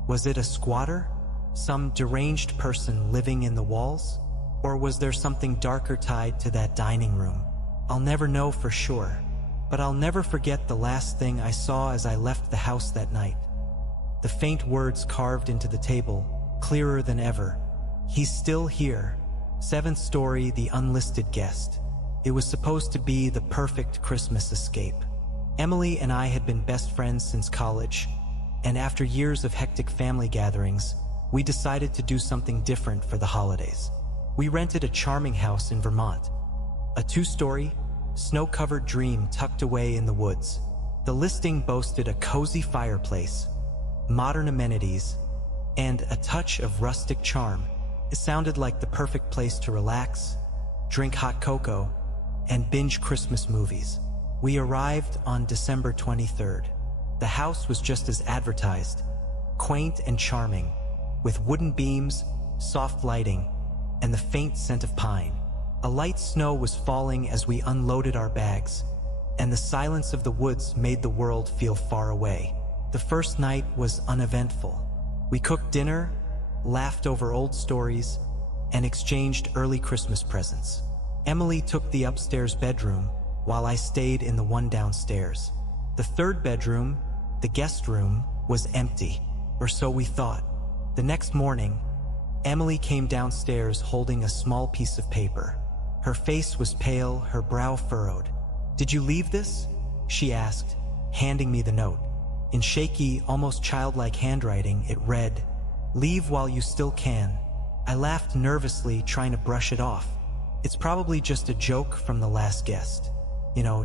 Was it a squatter? Some deranged person living in the walls? Or was there something darker tied to that dining room? I'll never know for sure, but I'll never forget the last thing I saw as I left the house that night. The faint words carved into the table, clearer than ever. "He's still here. 7th story, the unlisted guest." It was supposed to be the perfect Christmas escape. Emily and I had been best friends since college, and after years of hectic family gatherings, we decided to do something different for the holidays. We rented a charming house in Vermont, a 2-story, snow-covered dream tucked away in the woods. The listing boasted a cozy fireplace, modern amenities, and a touch of rustic charm. It sounded like the perfect place to relax, drink hot cocoa, and binge Christmas movies. We arrived on December 23rd. The house was just as advertised, quaint and charming, with wooden beams, soft lighting, and the faint scent of pine. A light snow was falling as we unloaded our bags, and the silence of the woods made the world feel far away. The first night was uneventful. We cooked dinner, laughed over old stories, and exchanged early Christmas presents. Emily took the upstairs bedroom, while I stayed in the one downstairs. The third bedroom, the guest room, was empty, or so we thought. The next morning, Emily came downstairs holding a small piece of paper. Her face was pale, her brow furrowed. "Did you leave this?" she asked, handing me the note. In shaky, almost childlike handwriting, it read, "Leave while you still can." I laughed nervously, trying to brush it off. It's probably just a joke from the last guest.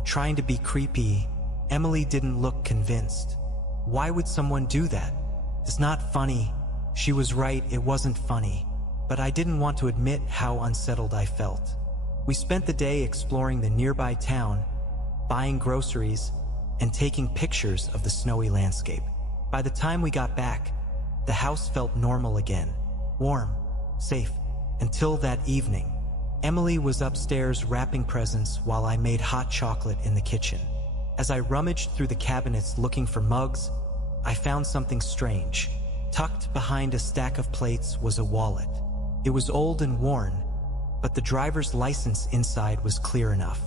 Trying to be creepy. Emily didn't look convinced. Why would someone do that? It's not funny. She was right, it wasn't funny. But I didn't want to admit how unsettled I felt. We spent the day exploring the nearby town, buying groceries, and taking pictures of the snowy landscape. By the time we got back, the house felt normal again. Warm, safe, until that evening. Emily was upstairs wrapping presents while I made hot chocolate in the kitchen. As I rummaged through the cabinets looking for mugs, I found something strange. Tucked behind a stack of plates was a wallet. It was old and worn, but the driver's license inside was clear enough.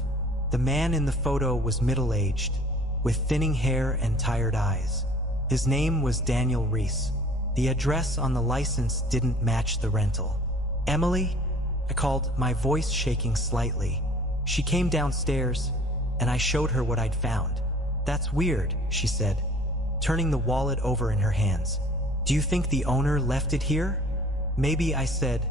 The man in the photo was middle-aged, with thinning hair and tired eyes. His name was Daniel Reese. The address on the license didn't match the rental. "Emily?" I called, my voice shaking slightly. She came downstairs, and I showed her what I'd found. "That's weird," she said, turning the wallet over in her hands. "Do you think the owner left it here?" "Maybe," I said,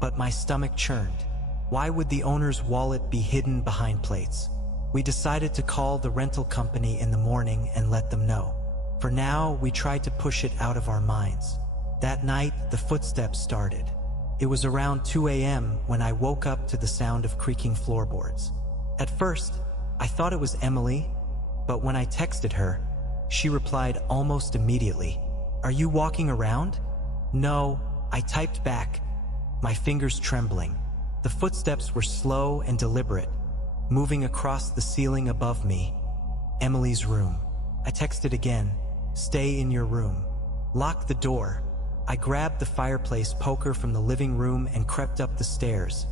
but my stomach churned. Why would the owner's wallet be hidden behind plates? We decided to call the rental company in the morning and let them know. For now, we tried to push it out of our minds. That night, the footsteps started. It was around 2 a.m. when I woke up to the sound of creaking floorboards. At first, I thought it was Emily, but when I texted her, she replied almost immediately, "Are you walking around?" "No," I typed back, my fingers trembling. The footsteps were slow and deliberate, moving across the ceiling above me. "Emily's room." I texted again, "Stay in your room. Lock the door." I grabbed the fireplace poker from the living room and crept up the stairs,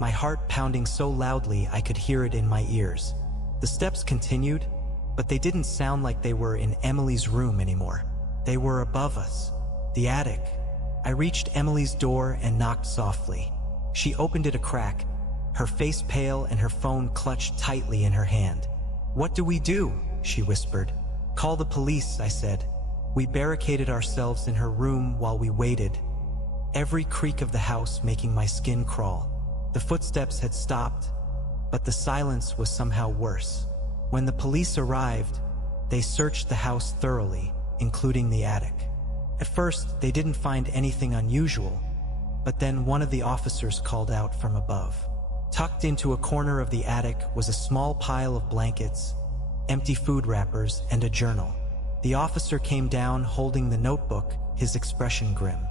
my heart pounding so loudly I could hear it in my ears. The steps continued, but they didn't sound like they were in Emily's room anymore. They were above us, the attic. I reached Emily's door and knocked softly. She opened it a crack, her face pale and her phone clutched tightly in her hand. "What do we do?" she whispered. "Call the police," I said. We barricaded ourselves in her room while we waited, every creak of the house making my skin crawl. The footsteps had stopped, but the silence was somehow worse. When the police arrived, they searched the house thoroughly, including the attic. At first, they didn't find anything unusual, but then one of the officers called out from above. Tucked into a corner of the attic was a small pile of blankets, empty food wrappers, and a journal. The officer came down holding the notebook, his expression grim.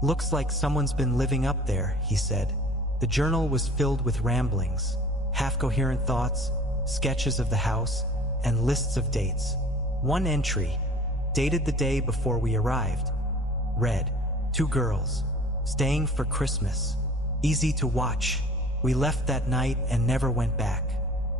"Looks like someone's been living up there," he said. The journal was filled with ramblings, half-coherent thoughts, sketches of the house, and lists of dates. One entry, dated the day before we arrived, read, "2 girls, staying for Christmas. Easy to watch. We left that night and never went back."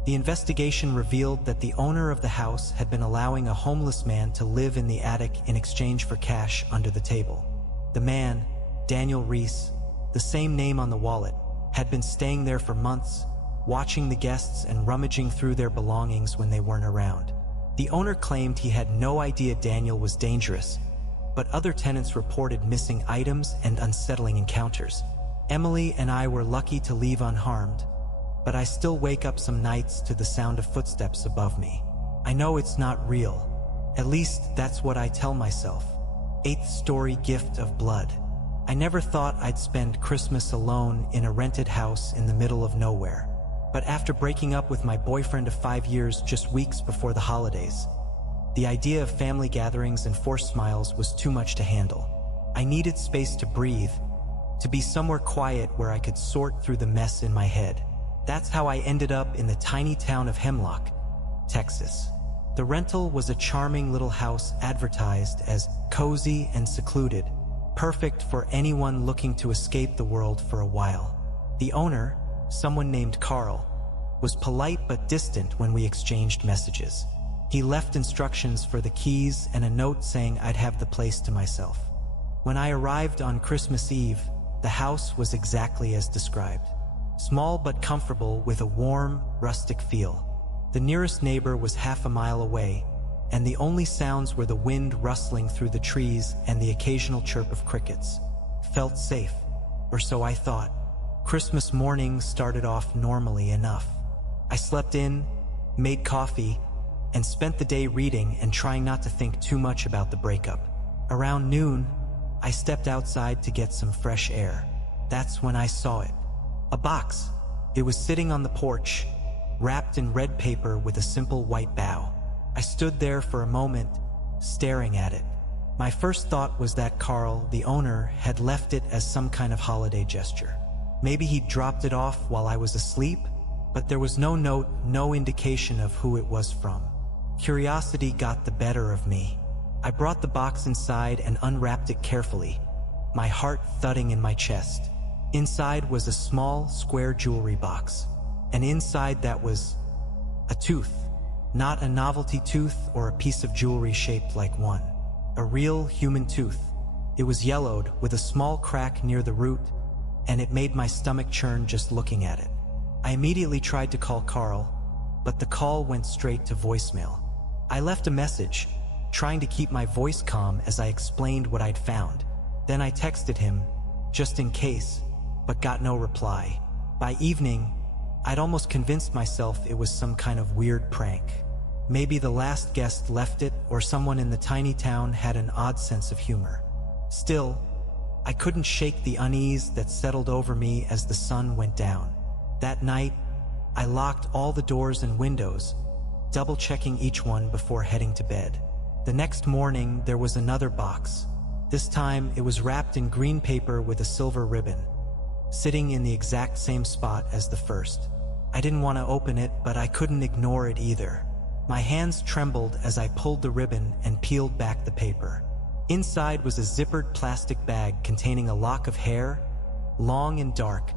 The investigation revealed that the owner of the house had been allowing a homeless man to live in the attic in exchange for cash under the table. The man, Daniel Reese, the same name on the wallet, had been staying there for months, watching the guests and rummaging through their belongings when they weren't around. The owner claimed he had no idea Daniel was dangerous, but other tenants reported missing items and unsettling encounters. Emily and I were lucky to leave unharmed, but I still wake up some nights to the sound of footsteps above me. I know it's not real. At least that's what I tell myself. Eighth story gift of blood. I never thought I'd spend Christmas alone in a rented house in the middle of nowhere. But after breaking up with my boyfriend of 5 years just weeks before the holidays, the idea of family gatherings and forced smiles was too much to handle. I needed space to breathe, to be somewhere quiet where I could sort through the mess in my head. That's how I ended up in the tiny town of Hemlock, Texas. The rental was a charming little house advertised as cozy and secluded, perfect for anyone looking to escape the world for a while. The owner, someone named Carl, was polite but distant when we exchanged messages. He left instructions for the keys and a note saying I'd have the place to myself. When I arrived on Christmas Eve, the house was exactly as described. Small but comfortable with a warm, rustic feel. The nearest neighbor was half a mile away, and the only sounds were the wind rustling through the trees and the occasional chirp of crickets. Felt safe, or so I thought. Christmas morning started off normally enough. I slept in, made coffee, and spent the day reading and trying not to think too much about the breakup. Around noon, I stepped outside to get some fresh air. That's when I saw it. A box. It was sitting on the porch, wrapped in red paper with a simple white bow. I stood there for a moment, staring at it. My first thought was that Carl, the owner, had left it as some kind of holiday gesture. Maybe he dropped it off while I was asleep, but there was no note, no indication of who it was from. Curiosity got the better of me. I brought the box inside and unwrapped it carefully, my heart thudding in my chest. Inside was a small, square jewelry box, and inside that was a tooth. Not a novelty tooth or a piece of jewelry shaped like one. A real human tooth. It was yellowed with a small crack near the root, and it made my stomach churn just looking at it. I immediately tried to call Carl, but the call went straight to voicemail. I left a message, trying to keep my voice calm as I explained what I'd found. Then I texted him, just in case, but got no reply. By evening, I'd almost convinced myself it was some kind of weird prank. Maybe the last guest left it, or someone in the tiny town had an odd sense of humor. Still, I couldn't shake the unease that settled over me as the sun went down. That night, I locked all the doors and windows, double-checking each one before heading to bed. The next morning, there was another box. This time, it was wrapped in green paper with a silver ribbon, sitting in the exact same spot as the first. I didn't want to open it, but I couldn't ignore it either. My hands trembled as I pulled the ribbon and peeled back the paper. Inside was a zippered plastic bag containing a lock of hair, long and dark,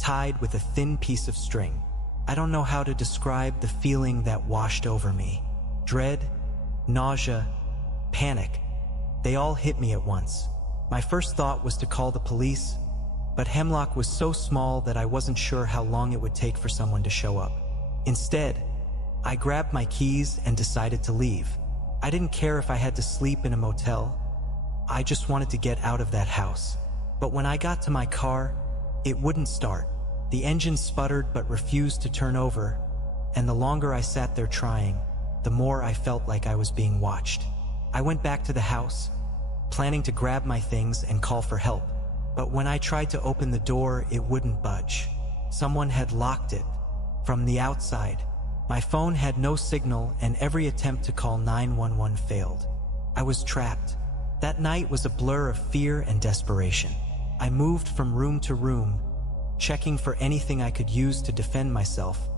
tied with a thin piece of string. I don't know how to describe the feeling that washed over me. Dread, nausea, panic. They all hit me at once. My first thought was to call the police, but Hemlock was so small that I wasn't sure how long it would take for someone to show up. Instead, I grabbed my keys and decided to leave. I didn't care if I had to sleep in a motel. I just wanted to get out of that house. But when I got to my car, it wouldn't start. The engine sputtered but refused to turn over, and the longer I sat there trying, the more I felt like I was being watched. I went back to the house, planning to grab my things and call for help. But when I tried to open the door, it wouldn't budge. Someone had locked it from the outside. My phone had no signal, and every attempt to call 911 failed. I was trapped. That night was a blur of fear and desperation. I moved from room to room, checking for anything I could use to defend myself,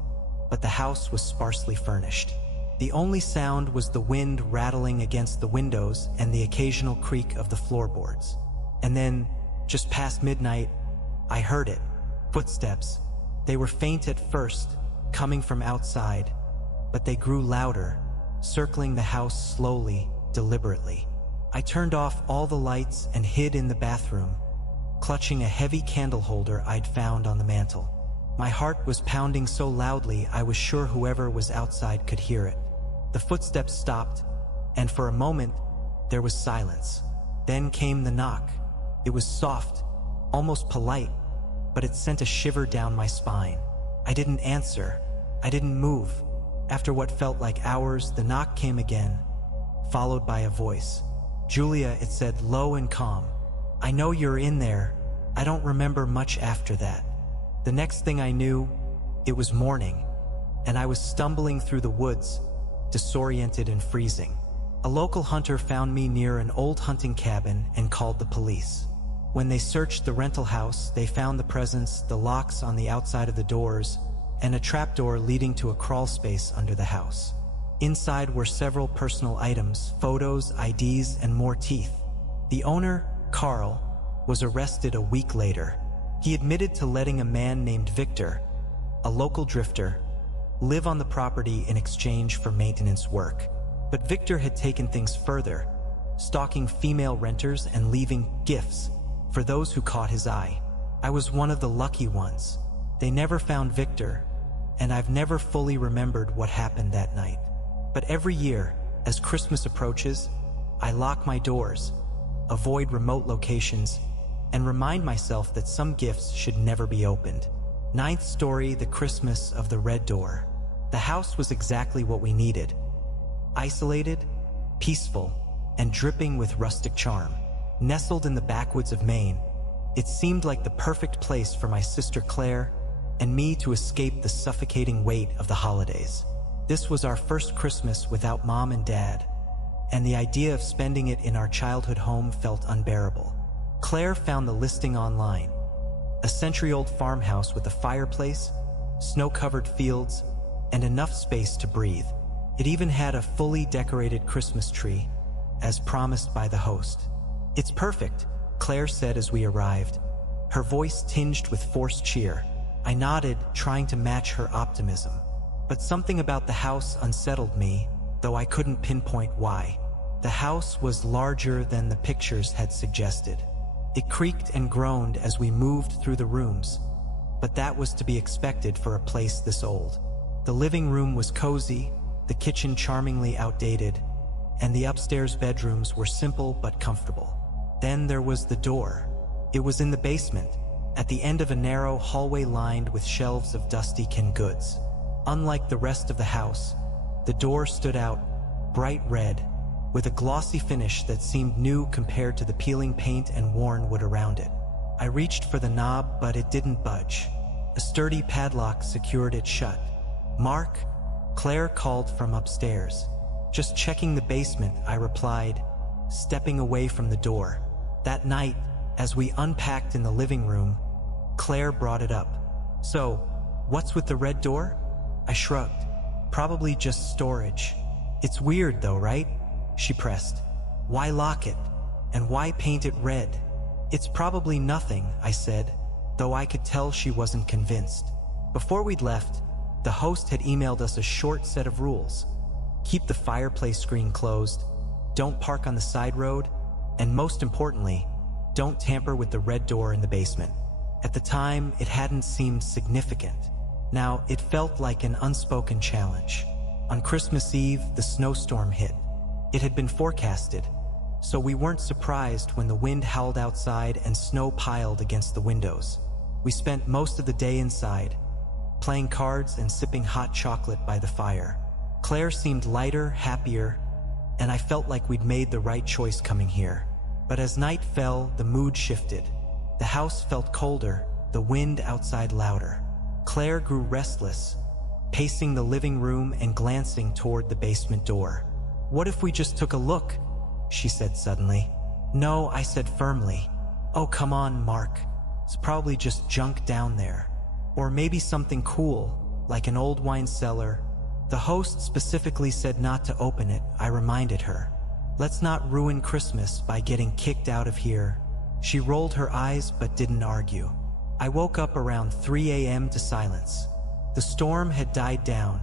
but the house was sparsely furnished. The only sound was the wind rattling against the windows and the occasional creak of the floorboards. And then, just past midnight, I heard it. Footsteps. They were faint at first, coming from outside, but they grew louder, circling the house slowly, deliberately. I turned off all the lights and hid in the bathroom, clutching a heavy candle holder I'd found on the mantel. My heart was pounding so loudly I was sure whoever was outside could hear it. The footsteps stopped, and for a moment, there was silence. Then came the knock. It was soft, almost polite, but it sent a shiver down my spine. I didn't answer. I didn't move. After what felt like hours, the knock came again, followed by a voice. "Julia," it said, low and calm. "I know you're in there. I don't remember much after that." The next thing I knew, it was morning, and I was stumbling through the woods, disoriented and freezing. A local hunter found me near an old hunting cabin and called the police. When they searched the rental house, they found the presence, the locks on the outside of the doors, and a trapdoor leading to a crawl space under the house. Inside were several personal items, photos, IDs, and more teeth. The owner, Carl, was arrested a week later. He admitted to letting a man named Victor, a local drifter, live on the property in exchange for maintenance work. But Victor had taken things further, stalking female renters and leaving gifts for those who caught his eye. I was one of the lucky ones. They never found Victor, and I've never fully remembered what happened that night. But every year, as Christmas approaches, I lock my doors, avoid remote locations, and remind myself that some gifts should never be opened. Ninth story, the Christmas of the Red Door. The house was exactly what we needed. Isolated, peaceful, and dripping with rustic charm. Nestled in the backwoods of Maine, it seemed like the perfect place for my sister Claire and me to escape the suffocating weight of the holidays. This was our first Christmas without Mom and Dad, and the idea of spending it in our childhood home felt unbearable. Claire found the listing online. A century-old farmhouse with a fireplace, snow-covered fields, and enough space to breathe. It even had a fully decorated Christmas tree, as promised by the host. "It's perfect," Claire said as we arrived, her voice tinged with forced cheer. I nodded, trying to match her optimism. But something about the house unsettled me, though I couldn't pinpoint why. The house was larger than the pictures had suggested. It creaked and groaned as we moved through the rooms, but that was to be expected for a place this old. The living room was cozy, the kitchen charmingly outdated, and the upstairs bedrooms were simple but comfortable. Then there was the door. It was in the basement, at the end of a narrow hallway lined with shelves of dusty canned goods. Unlike the rest of the house, the door stood out, bright red, with a glossy finish that seemed new compared to the peeling paint and worn wood around it. I reached for the knob, but it didn't budge. A sturdy padlock secured it shut. "Mark?" Claire called from upstairs. "Just checking the basement," I replied, stepping away from the door. That night, as we unpacked in the living room, Claire brought it up. "So, what's with the red door?" I shrugged. "Probably just storage." "It's weird though, right?" she pressed. "Why lock it? And why paint it red?" "It's probably nothing," I said, though I could tell she wasn't convinced. Before we'd left, the host had emailed us a short set of rules. Keep the fireplace screen closed, don't park on the side road, and most importantly, don't tamper with the red door in the basement. At the time, it hadn't seemed significant. Now, it felt like an unspoken challenge. On Christmas Eve, the snowstorm hit. It had been forecasted, so we weren't surprised when the wind howled outside and snow piled against the windows. We spent most of the day inside, playing cards and sipping hot chocolate by the fire. Claire seemed lighter, happier, and I felt like we'd made the right choice coming here. But as night fell, the mood shifted. The house felt colder, the wind outside louder. Claire grew restless, pacing the living room and glancing toward the basement door. "What if we just took a look?" she said suddenly. "No," I said firmly. "Oh, come on, Mark. It's probably just junk down there. Or maybe something cool, like an old wine cellar." The host specifically said not to open it, I reminded her. "Let's not ruin Christmas by getting kicked out of here." She rolled her eyes but didn't argue. I woke up around 3 a.m. to silence. The storm had died down,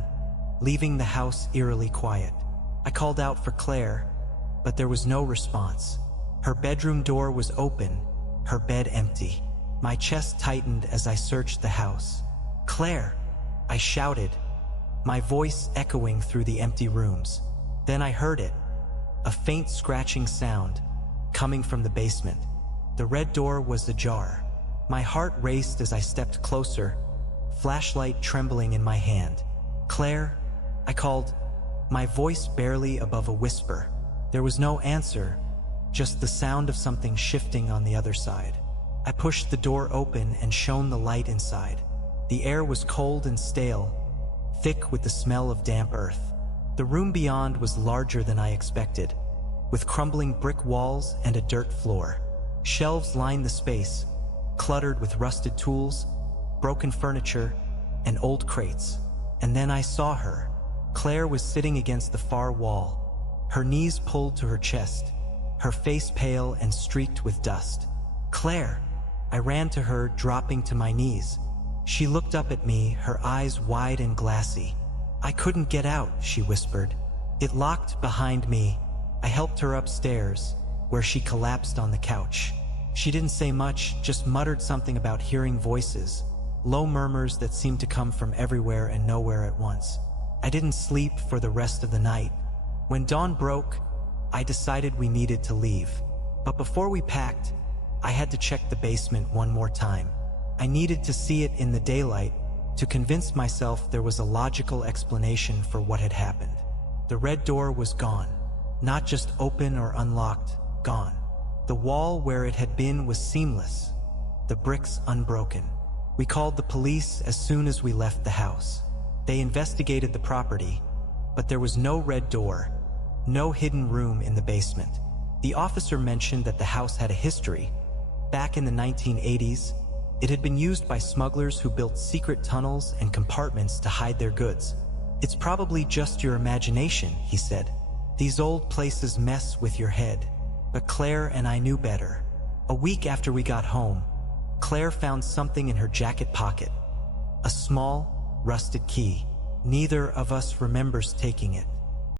leaving the house eerily quiet. I called out for Claire, but there was no response. Her bedroom door was open, her bed empty. My chest tightened as I searched the house. "Claire!" I shouted, my voice echoing through the empty rooms. Then I heard it, a faint scratching sound, coming from the basement. The red door was ajar. My heart raced as I stepped closer, flashlight trembling in my hand. "Claire, I called, my voice barely above a whisper. There was no answer, just the sound of something shifting on the other side. I pushed the door open and shone the light inside. The air was cold and stale, thick with the smell of damp earth. The room beyond was larger than I expected, with crumbling brick walls and a dirt floor. Shelves lined the space, cluttered with rusted tools, broken furniture, and old crates. And then I saw her. Claire was sitting against the far wall, her knees pulled to her chest, her face pale and streaked with dust. Claire! I ran to her, dropping to my knees. She looked up at me, her eyes wide and glassy. I couldn't get out, she whispered. It locked behind me. I helped her upstairs, where she collapsed on the couch. She didn't say much, just muttered something about hearing voices, low murmurs that seemed to come from everywhere and nowhere at once. I didn't sleep for the rest of the night. When dawn broke, I decided we needed to leave. But before we packed, I had to check the basement one more time. I needed to see it in the daylight to convince myself there was a logical explanation for what had happened. The red door was gone, not just open or unlocked, gone. The wall where it had been was seamless, the bricks unbroken. We called the police as soon as we left the house. They investigated the property, but there was no red door, no hidden room in the basement. The officer mentioned that the house had a history. Back in the 1980s, it had been used by smugglers who built secret tunnels and compartments to hide their goods. It's probably just your imagination, he said. These old places mess with your head. But Claire and I knew better. A week after we got home, Claire found something in her jacket pocket. A small, rusted key. Neither of us remembers taking it.